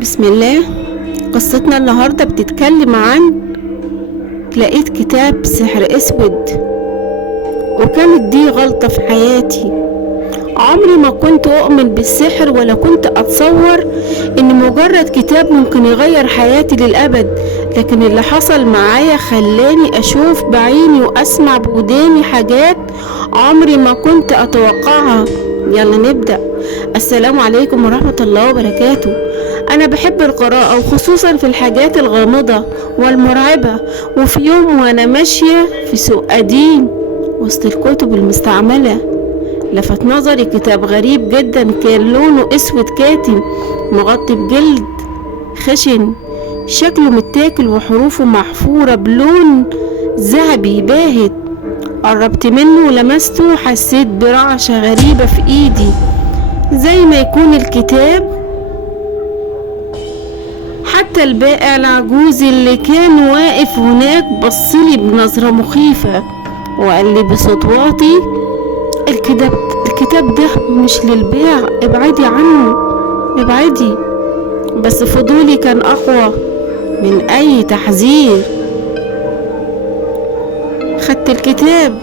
بسم الله. قصتنا النهاردة بتتكلم عن لقيت كتاب سحر اسود، وكانت دي غلطة في حياتي. عمري ما كنت اؤمن بالسحر ولا كنت اتصور ان مجرد كتاب ممكن يغير حياتي للابد، لكن اللي حصل معايا خلاني اشوف بعيني واسمع بوداني حاجات عمري ما كنت اتوقعها. يلا نبدأ. السلام عليكم ورحمة الله وبركاته. أنا بحب القراءة وخصوصا في الحاجات الغامضة والمرعبة. وفي يوم وأنا ماشية في سوق قديم وسط الكتب المستعملة لفت نظري كتاب غريب جدا، كان لونه اسود كاتم مغطي بجلد خشن، شكله متاكل وحروفه محفورة بلون ذهبي باهت. قربت منه ولمسته وحسيت برعشة غريبة في ايدي، زي ما يكون الكتاب. حتى البائع العجوز اللي كان واقف هناك بصلي بنظرة مخيفة وقال لي بصوت واطي: الكتاب ده مش للبيع، ابعدي عنه ابعدي. بس فضولي كان اقوى من اي تحذير. خدت الكتاب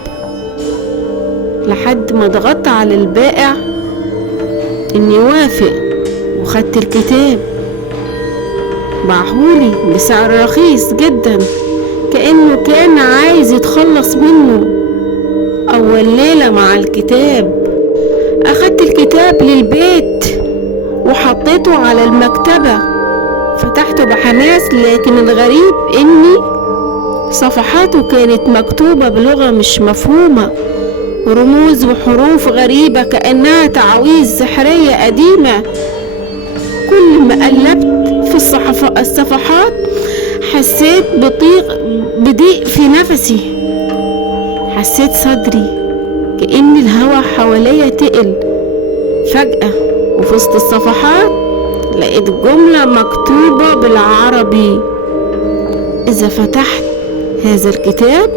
لحد ما ضغطت على البائع اني وافق، وخدت الكتاب. باعهولي بسعر رخيص جدا، كأنه كان عايز يتخلص منه. اول ليلة مع الكتاب اخدت الكتاب للبيت وحطيته على المكتبة، فتحته بحماس، لكن الغريب اني صفحاته كانت مكتوبة بلغة مش مفهومة، رموز وحروف غريبة كأنها تعويذ سحرية قديمة. كل ما قلبت في الصفحات حسيت بضيق في نفسي، حسيت صدري كأن الهواء حواليا تقل فجأة. وفي وسط الصفحات لقيت جملة مكتوبة بالعربي: إذا فتحت هذا الكتاب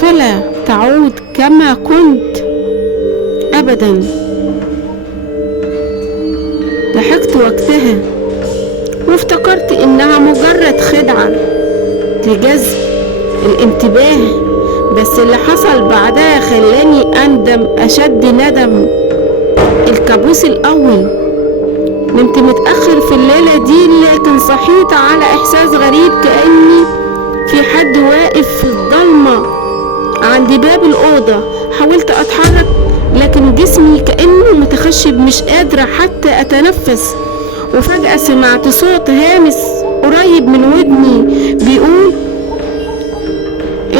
فلا تعود كما كنت أبدا. ضحكت وقتها وافتكرت إنها مجرد خدعة لجذب الانتباه، بس اللي حصل بعدها خلاني أندم أشد ندم. الكابوس الأول، نمت متأخر في الليلة دي، لكن صحيت على إحساس غريب كأني في حد واقف في الضلمة عند باب الأوضة. حاولت أتحرك لكن جسمي كأنه متخشب، مش قادرة حتى أتنفس. وفجأة سمعت صوت هامس قريب من ودني بيقول: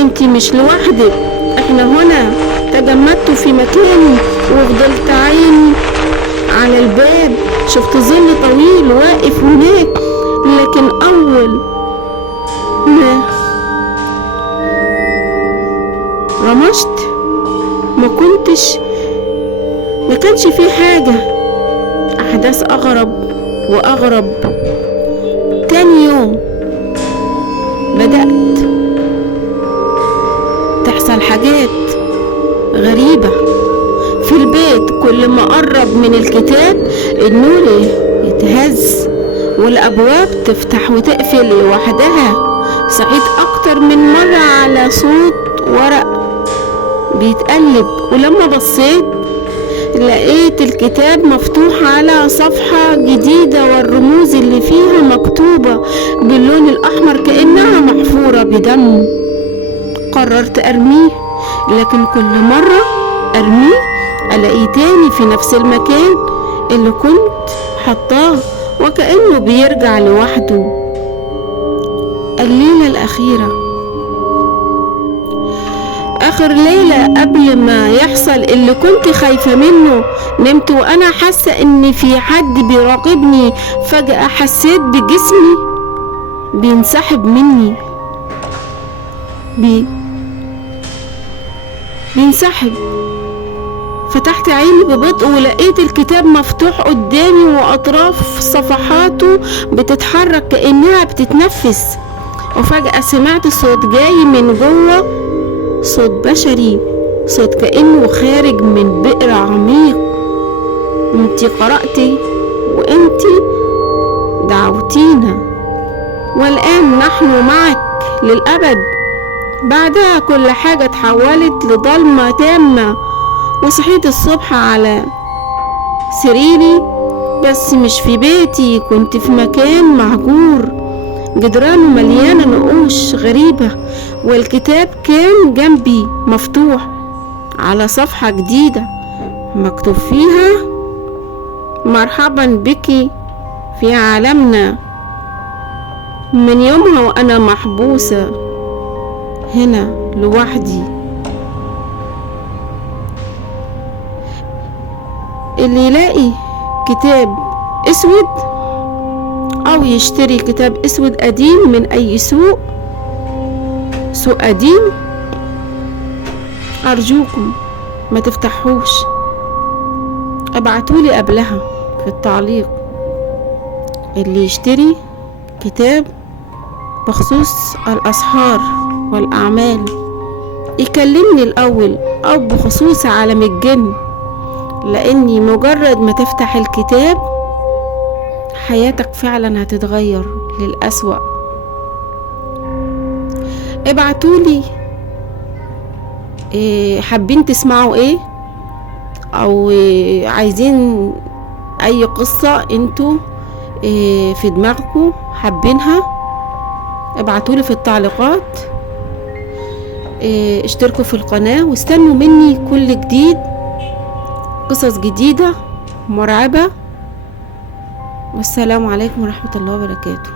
انتي مش لوحدك، احنا هنا. تجمدت في مكاني وفضلت عيني على الباب، شفت ظل طويل واقف هناك، لكن اول ما رمشت ما كانش في حاجة. احداث اغرب واغرب. تاني يوم بدأت تحصل حاجات غريبة في البيت. كل ما قرب من الكتاب النور يتهز والابواب تفتح وتقفل لوحدها. صحيت اكتر من مرة على صوت ورق بيتقلب، ولما بصيت لقيت الكتاب مفتوح على صفحة جديدة، والرموز اللي فيها مكتوبة باللون الأحمر كأنها محفورة بدم. قررت أرميه، لكن كل مرة أرميه ألاقيه تاني في نفس المكان اللي كنت حطاه، وكأنه بيرجع لوحده. الليلة الأخيرة، آخر ليلة قبل ما يحصل اللي كنت خايفة منه، نمت وأنا حاسة إن في حد بيراقبني. فجأة حسيت بجسمي بينسحب مني، بينسحب. فتحت عيني ببطء ولقيت الكتاب مفتوح قدامي، وأطراف صفحاته بتتحرك كأنها بتتنفس. وفجأة سمعت صوت جاي من جوه، صوت بشري، صوت كأنه خارج من بئر عميق: انتي قرأتي وانتي نحن معك للأبد. بعدها كل حاجة اتحولت لضلمة تامة، وصحيت الصبح على سريري، بس مش في بيتي، كنت في مكان مهجور، جدرانه مليانة نقوش غريبة، والكتاب كان جنبي مفتوح على صفحة جديدة مكتوب فيها: مرحبا بك في عالمنا. من يومها وأنا محبوسة هنا لوحدي. اللي يلاقي كتاب اسود او يشتري كتاب اسود قديم من اي سوق قديم، ارجوكم ما تفتحوش، ابعتولي قبلها في التعليق. اللي يشتري كتاب بخصوص الاسحار والاعمال يكلمني الاول، او بخصوص عالم الجن، لاني مجرد ما تفتح الكتاب حياتك فعلا هتتغير للأسوأ. ابعتولي حابين تسمعوا ايه، او عايزين اي قصة انتوا في دماغكم حابينها، ابعتولي في التعليقات. اشتركوا في القناة واستنوا مني كل جديد، قصص جديدة مرعبة. والسلام عليكم ورحمة الله وبركاته.